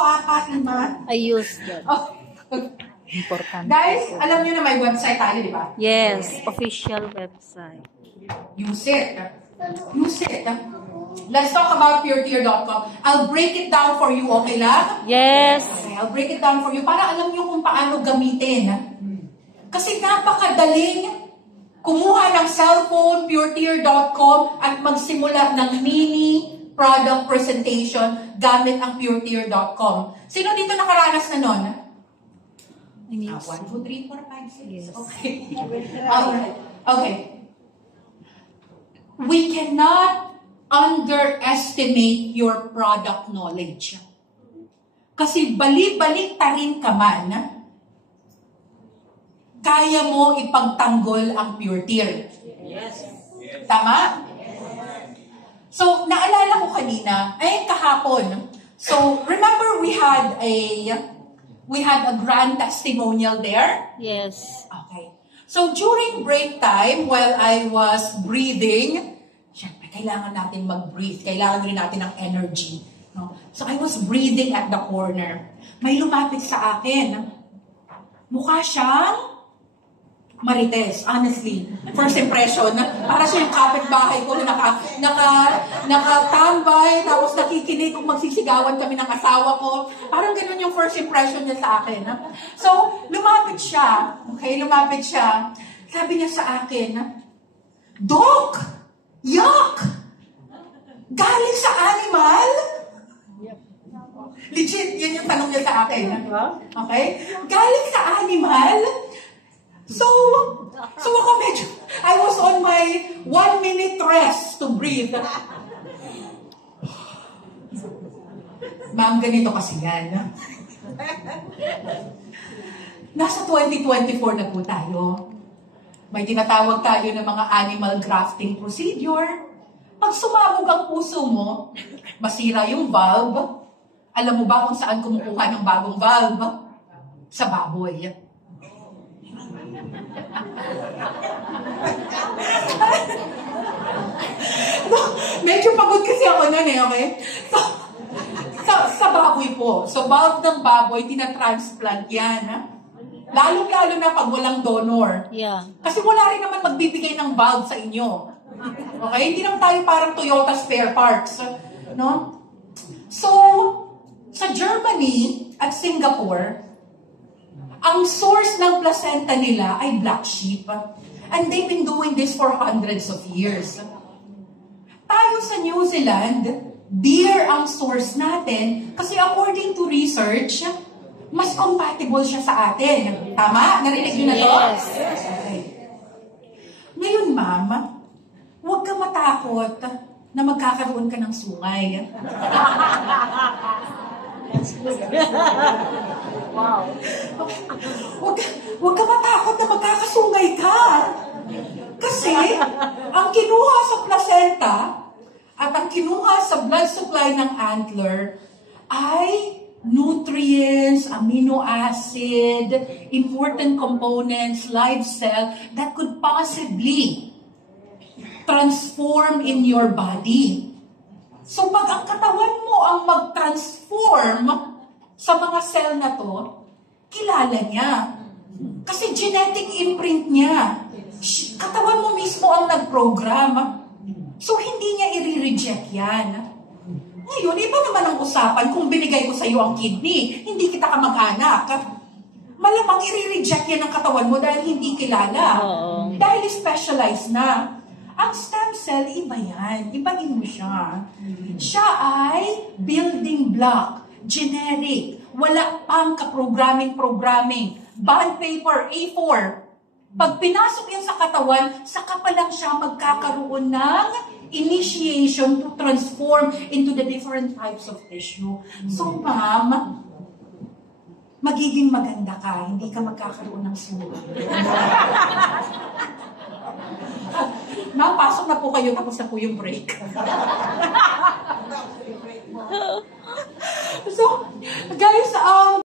4, 5. I use that. Oh. Important. Guys, alam nyo na may website tayo, di ba? Yes, official website. Use it. Use it. Let's talk about puretear.com. I'll break it down for you, okay lang? Yes. Okay, I'll break it down for you para alam nyo kung paano gamitin. Kasi napakadaling kumuha ng cellphone, puretear.com, at magsimula ng mini product presentation gamit ang puretear.com. Sino dito nakaranas na nun? 1, 2, 3, 4, 5, 6. Yes. Okay. Alright. Okay. We cannot underestimate your product knowledge. Kasi balik-balik tarin ka man, kaya mo ipagtanggol ang PureTear. Yes. Tama? So, naalala ko kanina, kahapon. So, remember we had a grand testimonial there? Yes. Okay. So, during break time, while I was breathing, syempre, kailangan natin mag-breathe. Kailangan rin natin ng energy. No? So, I was breathing at the corner. May lumapit sa akin. Mukha siyang Marites, honestly. First impression, para siya yung kapitbahay ko na nakatambay, tapos nakikinig kung magsisigawan kami ng asawa ko. Parang ganun yung first impression niya sa akin. So, lumapit siya. Okay, lumapit siya. Sabi niya sa akin, Doc! Yuck! Galing sa animal? Legit, yun yung tanong niya sa akin. Okay? Galing sa animal? So ako medyo, I was on my 1-minute rest to breathe. Ma'am, ganito kasi yan. Nasa 2024 na po tayo. May tinatawag tayo ng mga animal grafting procedure. Pag sumabog ang puso mo, masira yung valve. Alam mo ba kung saan kumukuha ng bagong valve? Sa baboy. Medyo pagod kasi ako nun okay? Sa baboy po. So, valve ng baboy, tinatransplant yan, Lalo-lalo na pag walang donor. Yeah. Kasi wala rin naman magbibigay ng valve sa inyo. Okay? Hindi naman tayo parang Toyota spare parts. No? So, sa Germany at Singapore, ang source ng placenta nila ay black sheep. And they've been doing this for hundreds of years. Tayo sa New Zealand, deer ang source natin kasi according to research, mas compatible siya sa atin. Tama? Narinig niyo na to? Yes. Okay. Ngayon, ma'am, huwag ka matakot na magkakaroon ka ng sungay. Wow. Huwag ka matakot na magkakasungay ka. Kasi, ang kinuha sa placenta at ang kinuha sa blood supply ng antler ay nutrients, amino acid, important components, live cell that could possibly transform in your body. So pag ang katawan mo ang mag-transform sa mga cell na to, kilala niya. Kasi genetic imprint niya. Katawan mo mismo ang nag-program. So hindi niya i-reject yan. Ngayon, iba naman ang usapan kung binigay ko sa iyo ang kidney, hindi kita kamag-anak. Malamang i-reject yan ng katawan mo dahil hindi kilala. Dahil specialized na. Ang stem cell, iba yan. Ibahin mo siya. Siya ay building block, generic, wala pang ka-programming. Bond paper, A4. Pag pinasok yan sa katawan, saka pa lang siya magkakaroon ng initiation to transform into the different types of tissue. So, ma'am, magiging maganda ka, hindi ka magkakaroon ng sugat. Ma'am, pasok na po kayo, tapos na po yung break. So, guys,